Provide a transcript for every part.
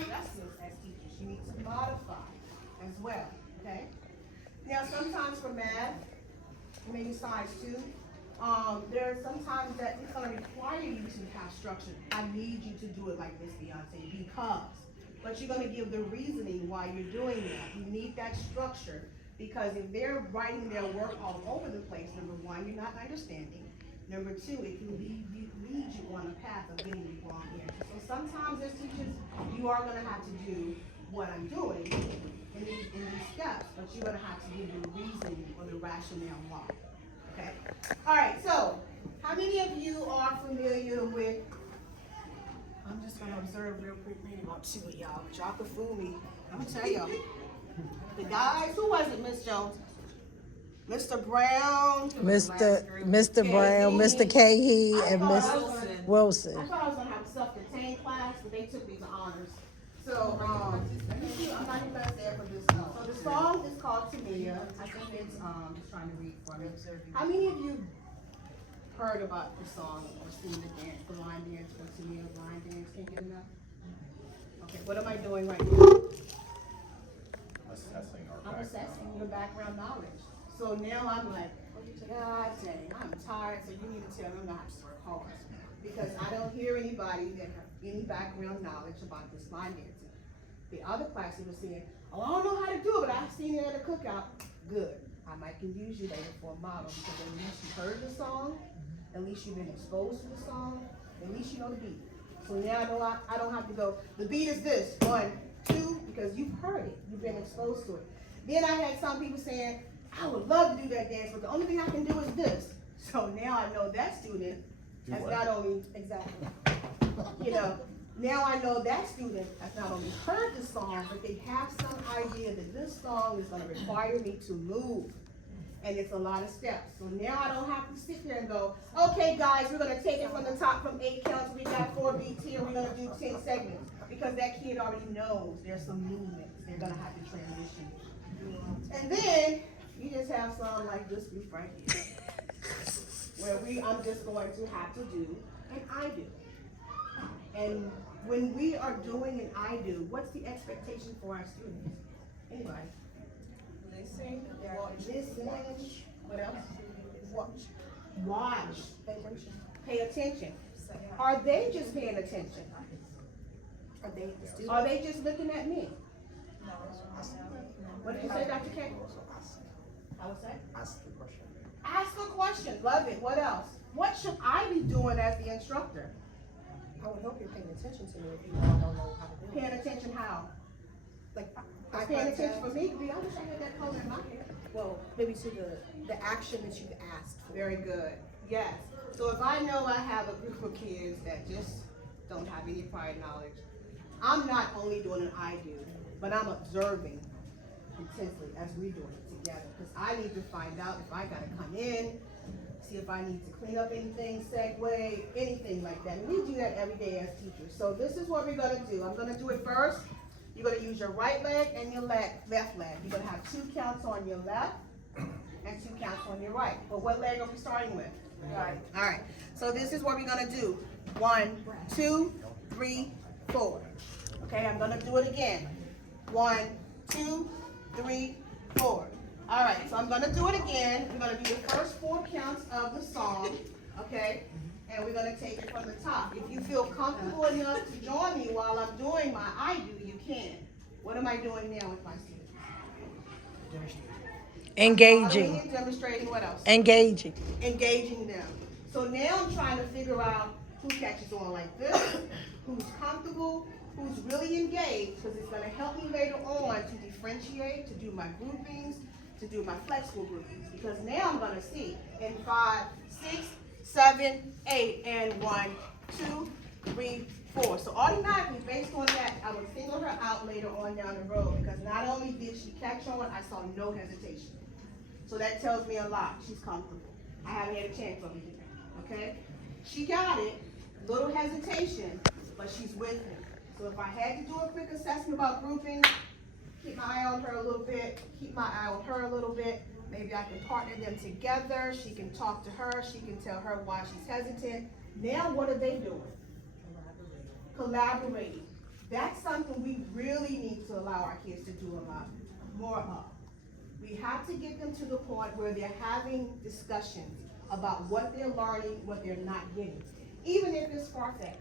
adjustments as teachers. You need to modify as well, okay? Now, sometimes for math, maybe science too, there are sometimes that it's gonna require you to have structure. I need you to do it like this, Beyonce, because. But you're gonna give the reasoning why you're doing that. You need that structure, because if they're writing their work all over the place, number one, you're not understanding. Number two, it can lead you on a path of getting the wrong answer. So sometimes as teachers, you are gonna have to do what I'm doing in these steps, but you're gonna have to give the reasoning or the rationale why. Okay? All right, so how many of you are familiar with, I'm just gonna observe real quick, maybe about two of y'all, but y'all could fool me. I'm gonna tell y'all. The guys, who was it, Miss Jones? Mr. Brown. Mr. Brown, Mr. Cahy, and Miss Wilson. I thought I was gonna have a self-contained class, but they took me to honors. So, let me see, I'm not even gonna say it for this song. So the song is called Tamia. I think it's, just trying to read for me. How many of you heard about the song or seen the dance, the line dance for Tamia, line dance, can't get enough? Okay, what am I doing right now? I'm assessing your background knowledge. So now I'm like, God dang, I'm tired, so you need to tell me I'm gonna have to work hard. Because I don't hear anybody that have any background knowledge about this line dancing. The other class, he was saying, oh, I don't know how to do it, but I've seen it at a cookout. Good. I might can use you later for a model, because at least you heard the song, at least you've been exposed to the song, at least you know the beat. So now I don't have to go, the beat is this, 1, 2, because you've heard it, you've been exposed to it. Then I had some people saying, I would love to do that dance, but the only thing I can do is this. So now I know that student has not only, exactly, you know, now I know that student has not only heard the song, but they have some idea that this song is gonna require me to move. And it's a lot of steps. So now I don't have to sit there and go, okay guys, we're gonna take it from the top from 8 counts, we got 4 beats here, we're gonna do 10 segments. Because that kid already knows there's some movements they're gonna have to transition. And then, you just have some like this group right here, where I'm just going to have to do an I do. And when we are doing an I do, what's the expectation for our students? Anybody? Listen, what else? Watch. Pay attention. Are they just paying attention? Are they just looking at me? What did you say, Dr. K? I would say? Ask the question. Ask a question. Love it. What else? What should I be doing as the instructor? I would hope you're paying attention to me if you don't know how to do it. Paying attention how? Like, Paying attention for me to be, I wish I had that color in my hair. well, maybe to the action that you've asked for. Very good. Yes. So if I know I have a group of kids that just don't have any prior knowledge, I'm not only doing an I do, but I'm observing intensely as we're doing it together. Because I need to find out if I gotta come in, see if I need to clean up anything, segue, anything like that. And we do that every day as teachers. So this is what we're gonna do. I'm gonna do it first. You're gonna use your right leg and your left leg. You're gonna have 2 counts on your left and 2 counts on your right. But what leg are we starting with? Right. All right. So this is what we're gonna do. 1, 2, 3, 4. Okay, I'm gonna do it again. 1, 2, 3, 4. All right, so I'm gonna do it again. We're gonna do the first 4 counts of the song, okay? And we're gonna take it from the top. If you feel comfortable enough to join me while I'm doing my I do, you can. What am I doing now with my students? Engaging. Demonstrating what else? Engaging. Engaging them. So now I'm trying to figure out who catches on like this, who's comfortable, who's really engaged, because it's gonna help me later on to differentiate, to do my groupings, to do my flexible groupings. Because now I'm gonna see in 5, 6, 7, 8, and 1, 2, 3, 4. So automatically, based on that, I would single her out later on down the road, because not only did she catch on, I saw no hesitation. So that tells me a lot. She's comfortable. I haven't had a chance over here, okay? She got it, little hesitation, but she's with me. So if I had to do a quick assessment about grouping, keep my eye on her a little bit, keep my eye on her a little bit, maybe I can partner them together, she can talk to her, she can tell her why she's hesitant. Now what are they doing? Collaborating. That's something we really need to allow our kids to do a lot more of. We have to get them to the point where they're having discussions about what they're learning, what they're not getting. Even if it's far-fetched,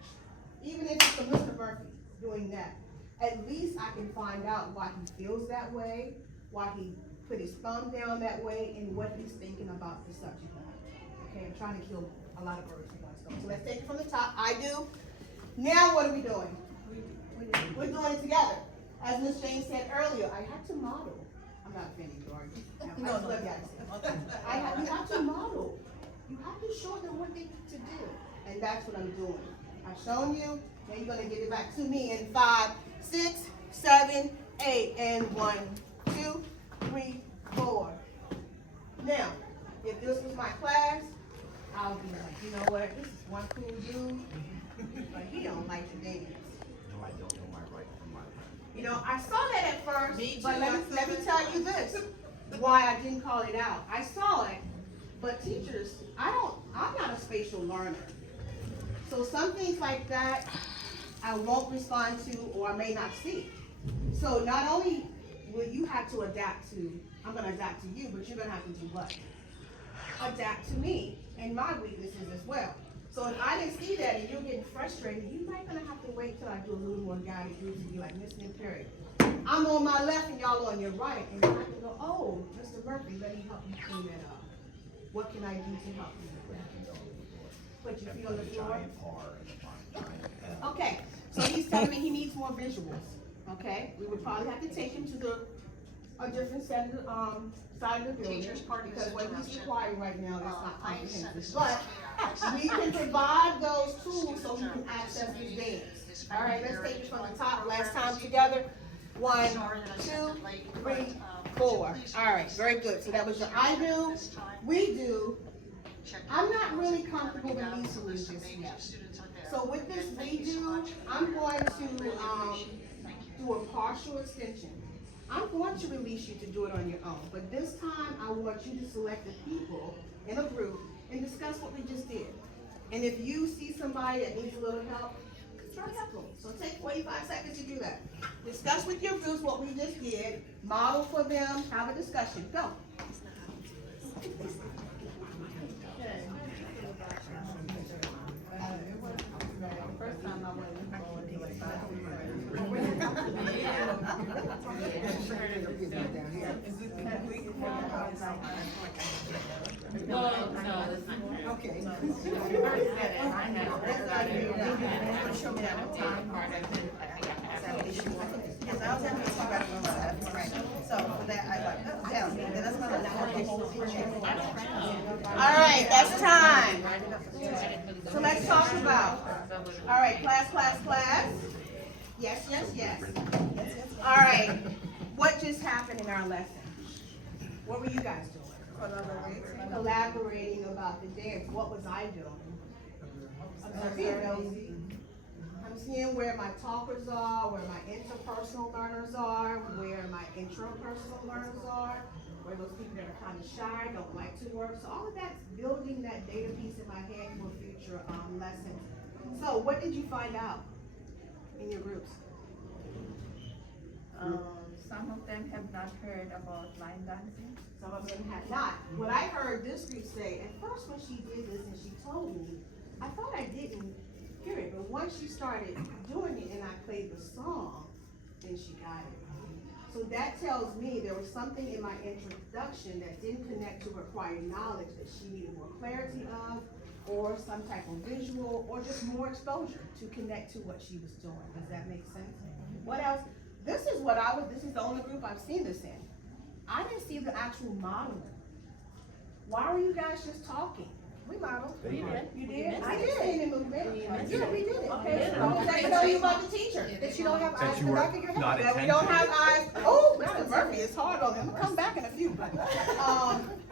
even if it's a Mr. Murphy doing that, at least I can find out why he feels that way, why he put his thumb down that way, and what he's thinking about the subject matter. Okay, I'm trying to kill a lot of birds with one stone. So let's take it from the top. I do. Now what are we doing? We're doing it together. As Ms. James said earlier, I have to model. I'm not offending you, are you? I just love you. You have to model. You have to show them what they need to do. And that's what I'm doing. I've shown you, now you're gonna give it back to me in 5, 6, 7, 8, and 1, 2, 3, 4. Now, if this was my class, I'll be like, you know what, this is one cool dude, but he don't like to dance. No, I don't know my right from my left. You know, I saw that at first, Me but too, let me tell you this, why I didn't call it out. I saw it, but teachers, I'm not a spatial learner. So some things like that, I won't respond to or I may not see. So not only will you have to adapt to, I'm gonna adapt to you, but you're gonna have to do what? Adapt to me and my weaknesses as well. So if I didn't see that and you're getting frustrated, you might gonna have to wait till I do a little more guided groups and be like, Miss Perry, I'm on my left and y'all on your right. And I can go, oh, Mr. Murphy, let me help you clean that up. What can I do to help you? Put your feet on the floor. Okay, so he's telling me he needs more visuals, okay? We would probably have to take him to a different side of the building, because what he's requiring right now is not comprehensive. But we can provide those tools so he can access his dance. All right, let's take it from the top, last time together. 1, 2, 3, 4. All right, very good. So that was your I do, we do. I'm not really comfortable releasing you just yet. So with this redo, I'm going to do a partial extension. I'm going to release you to do it on your own, but this time I want you to select the people in a group and discuss what we just did. And if you see somebody that needs a little help, try to help them. So take 45 seconds to do that. Discuss with your groups what we just did, model for them, have a discussion. Go. First time I went Okay. Show me that one time. Yes, I was having to talk about it on the side, right. So for that, I like, tell me, that's gonna allow the whole picture. All right, that's time. So let's talk about, all right, class. Yes. All right, what just happened in our lesson? What were you guys doing? Collaborating about the dance. What was I doing? I'm seeing where my talkers are, where my interpersonal learners are, where my intrapersonal learners are, where those people that are kind of shy, don't like to work. So all of that's building that data piece in my head for future lessons. So what did you find out in your groups? Some of them have not heard about line dancing. Some of them have not. What I heard this group say, at first when she did this and she told me, I thought I didn't hear it, but once she started doing it and I played the song, then she got it. So that tells me there was something in my introduction that didn't connect to required knowledge that she needed more clarity of, or some type of visual, or just more exposure to connect to what she was doing. Does that make sense? What else? This is the only group I've seen this in. I didn't see the actual modeling. Why were you guys just talking? We modeled. You did? I did see any movement. Yeah, we did it. Okay, so what does that tell you about the teacher? That you don't have eyes That in you the were back of your head. not That we don't have eyes. Oh, Mr. Not Murphy is hard on him. We'll come back in a few. But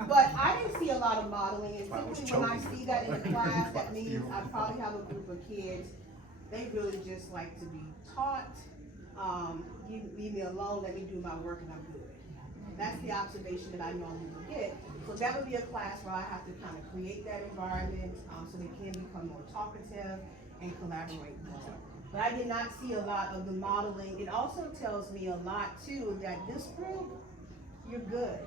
I didn't see a lot of modeling, and typically when I see that in the class, that means I probably have a group of kids. They really just like to be taught. You leave me alone, let me do my work, and I'm good. That's the observation that I normally would get. So that would be a class where I have to kind of create that environment so they can become more talkative and collaborate more. but I did not see a lot of the modeling. It also tells me a lot too, that this group, you're good.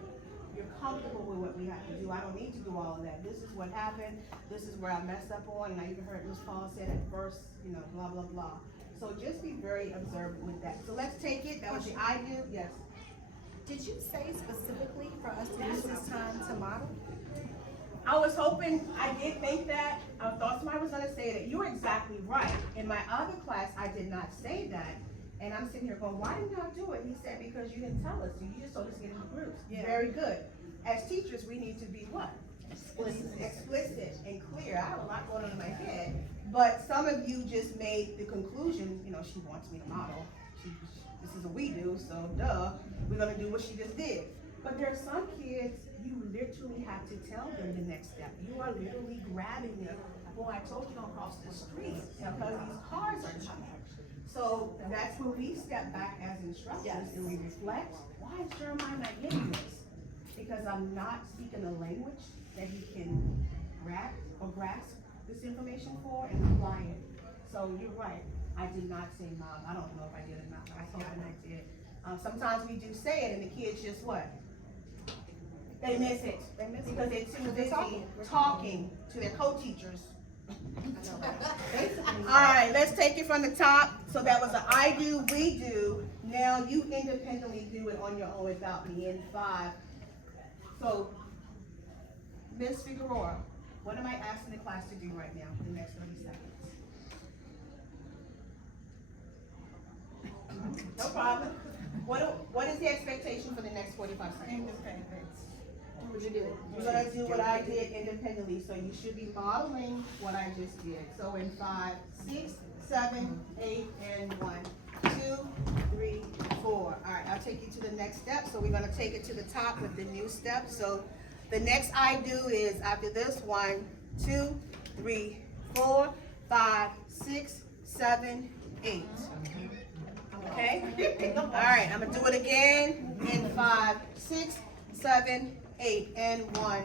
You're comfortable with what we have to do. I don't need to do all of that. This is what happened. This is where I messed up on, and I even heard Ms. Paul said at first, blah, blah, blah. So just be very observant with that. So let's take it. That was the I do, yes. Did you say specifically for us to use this time to model? I was hoping, I did think that, I thought somebody was gonna say that. You were exactly right. In my other class, I did not say that. And I'm sitting here going, why didn't y'all do it? He said, because you didn't tell us. You just told us to get into groups. Yeah. Very good. As teachers, we need to be what? Explicit and clear. I have a lot going on in my head. But some of you just made the conclusion, she wants me to model. This is what we do, so duh, we're gonna do what she just did. But there are some kids, you literally have to tell them the next step. You are literally grabbing them. Boy, I told you don't cross the street because these cars are coming. So that's when we step back as instructors and we reflect, why is Jeremiah not getting this? Because I'm not speaking a language that he can grasp this information for and apply it. So you're right, I did not say mom. I don't know if I did or not, but I was hoping I did. Sometimes we do say it and the kids just what? They miss it. Because they're too busy talking to their co-teachers. All right, let's take it from the top. So that was an I do, we do. Now you independently do it on your own without me in 5. So, Ms. Figueroa, what am I asking the class to do right now for the next 30 seconds? No problem. What is the expectation for the next 45 seconds? What you do? You're gonna do what I did independently, so you should be modeling what I just did. So in 5, 6, 7, 8, and 1, 2, 3, 4. All right, I'll take you to the next step. So we're gonna take it to the top with the new step. So the next I do is after this 1, 2, 3, 4, 5, 6, 7, 8. Okay? All right, I'm gonna do it again in 5, 6, 7, 8, and 1,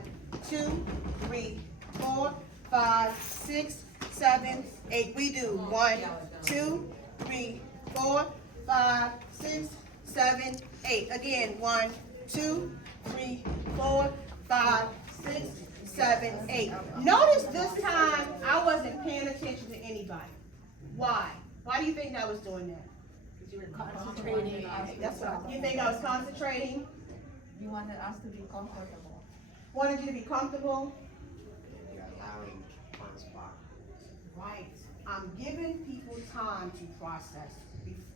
2, 3, 4, 5, 6, 7, 8. We do 1, 2, 3, 4, 5, 6, 7, 8. Again, 1, 2, 3, 4, 5, 6, 7, 8. Notice this time I wasn't paying attention to anybody. Why? Why do you think I was doing that? You were concentrating. That's what you think I was concentrating? You wanted us to be comfortable. Wanted you to be comfortable? You're allowing one spot. Right. I'm giving people time to process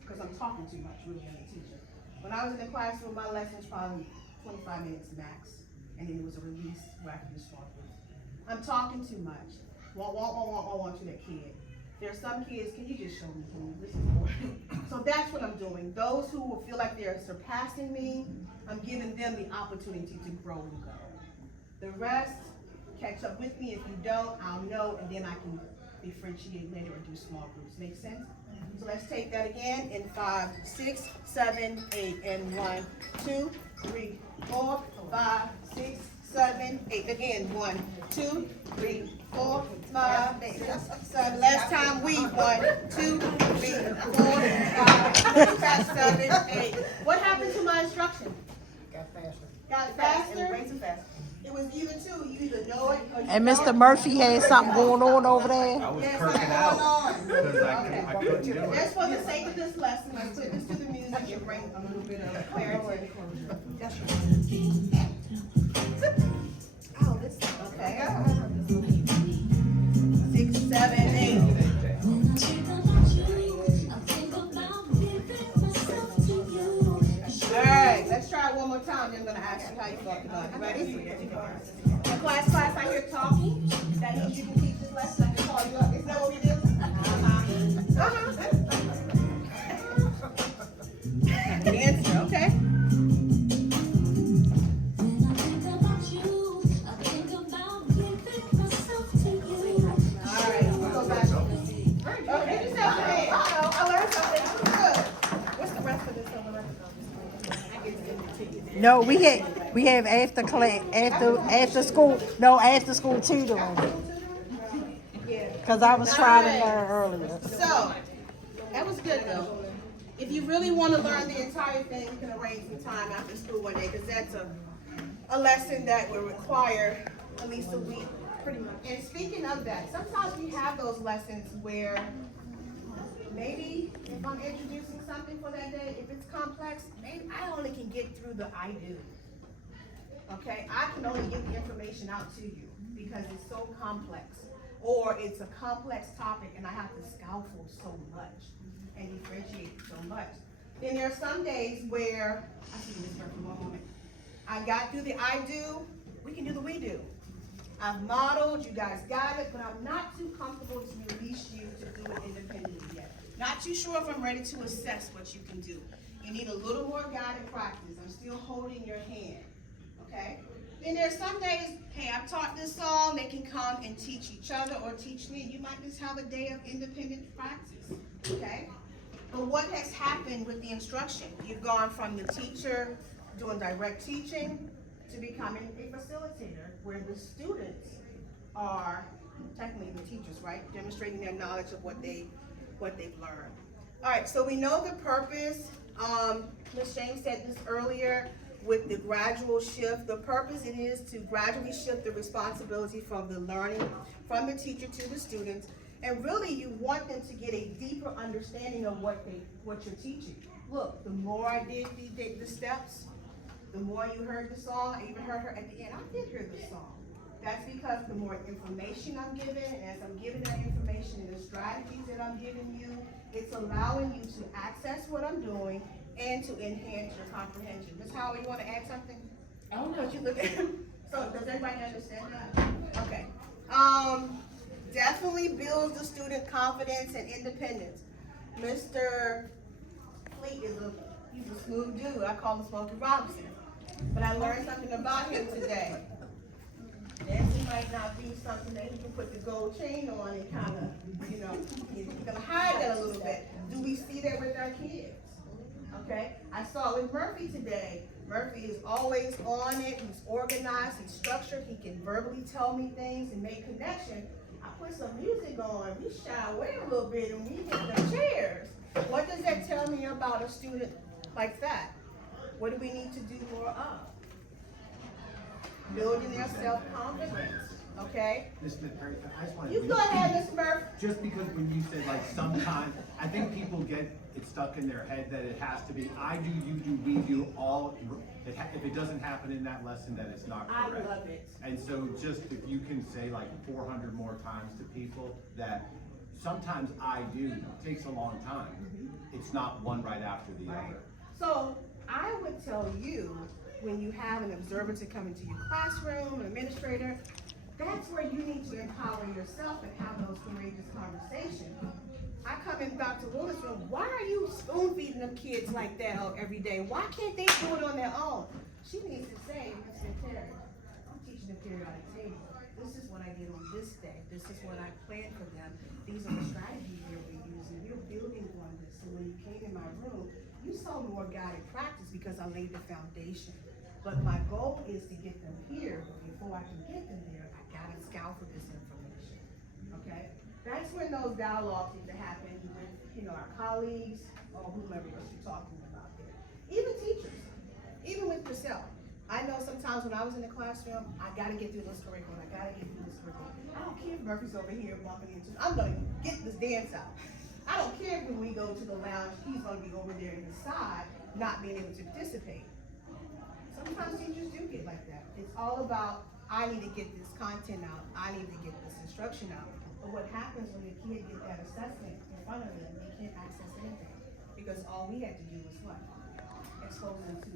because I'm talking too much really as a teacher. When I was in the classroom, my lessons probably 25 minutes max, and then it was a release where I could do small groups. I'm talking too much. Want to that kid. There are some kids, can you just show me, please? This is boring. So that's what I'm doing. Those who will feel like they're surpassing me, I'm giving them the opportunity to grow and go. The rest, catch up with me. If you don't, I'll know, and then I can differentiate later or do small groups. Make sense? So let's take that again in 5, 6, 7, 8, and 1, 2, 3, 4, 5, 6, 7, 8. Again, 1, 2, 3, 4, 5, 6, 7. Last time we 1, 2, 3, 4, 5, 6, 7, 8. What happened to my instruction? Got faster. Got faster? Way too fast. It was either two. You either know it or you And don't. Mr. Murphy had something going on over there. I was Yes, perking what's out going on? because I couldn't do it. Just for the sake of this lesson, let's put this to the music and bring a little bit of clarity. Oh, this. Okay. 6, 7, 8. All right, let's try it one more time. Then I'm gonna ask you how you felt about it. Ready? Class, I hear talking. That means you can teach this lesson. I can call you up. Isn't that what we do? The answer, okay. All right, we'll go back. Oh, did you say okay? I learned something. Good. What's the rest of this over? I get to No, we have after class, after school tutoring. Yeah. Cause I was trying to learn earlier. So, That was good though. If you really want to learn the entire thing, you can arrange some time after school one day, because that's a lesson that will require at least a week, pretty much. And speaking of that, sometimes we have those lessons where maybe if I'm introducing something for that day, if it's complex, maybe I only can get through the I do. Okay, I can only get the information out to you because it's so complex, or it's a complex topic and I have to scaffold so much and differentiate so much. Then there are some days where, I see this for one moment, I got through the I do, we can do the we do. I've modeled, you guys got it, but I'm not too comfortable to release you to do it independently yet. Not too sure if I'm ready to assess what you can do. You need a little more guided practice. I'm still holding your hand. Okay? Then there's some days, hey, I've taught this song, they can come and teach each other or teach me. You might just have a day of independent practice. Okay? But what has happened with the instruction? You've gone from the teacher doing direct teaching to becoming a facilitator where the students are technically the teachers, right? Demonstrating their knowledge of what they've learned. All right, so we know the purpose. Ms. James said this earlier with the gradual shift. The purpose it is to gradually shift the responsibility from the learning from the teacher to the students. And really you want them to get a deeper understanding of what you're teaching. Look, the more I did the steps, the more you heard the song. I even heard her at the end. I did hear the song. That's because the more information I'm giving, and as I'm giving that information and the strategies that I'm giving you, it's allowing you to access what I'm doing and to enhance your comprehension. Ms. Howard, you want to add something? I don't know what you look at. So does everybody understand that? Okay. Definitely builds the student confidence and independence. Mr. Fleet he's a smooth dude. I call him Smokey Robinson. But I learned something about him today. Nancy might not be something that he can put the gold chain on and kind of, you know, he's gonna hide that a little bit. Do we see that with our kids? Okay, I saw it with Murphy today. Murphy is always on it, he's organized, he's structured, he can verbally tell me things and make connection. I put some music on, we shy away a little bit and we hit the chairs. What does that tell me about a student like that? What do we need to do more of? Building their self-confidence, okay? Ms. Perry, I just want You to. go ahead, Ms. Murph. Just because when you said like sometimes, I think people get it stuck in their head that it has to be I do, you do, we do, all. If it doesn't happen in that lesson, then it's not I correct. love it. And so just if you can say like 400 more times to people that sometimes I do takes a long time. It's not one right after the other. So I would tell you, when you have an observer to come into your classroom, an administrator, that's where you need to empower yourself and have those courageous conversations. I come in Dr. Willis' room, why are you spoon feeding them kids like that every day? Why can't they do it on their own? She needs to say, Mr. Terry, I'm teaching a periodic table. This is what I did on this day. This is what I planned for them. These are the strategies that we're using. We're building on this. So when you came in my room, you saw more guided practice because I laid the foundation. But my goal is to get them here, but before I can get them there, I gotta scout for this information, okay? That's when those dialogues need to happen with, you know, our colleagues or whomever else you're talking about there. Even teachers, even with yourself. I know sometimes when I was in the classroom, I gotta get through this curriculum, I gotta get through this curriculum. I don't care if Murphy's over here bumping into, I'm gonna get this dance out. I don't care if when we go to the lounge, he's gonna be over there in the side, not being able to participate. Sometimes teachers do get like that. It's all about, I need to get this content out, I need to get this instruction out. But what happens when the kid gets that assessment in front of them, they can't access anything. Because all we had to do was what? Expose them to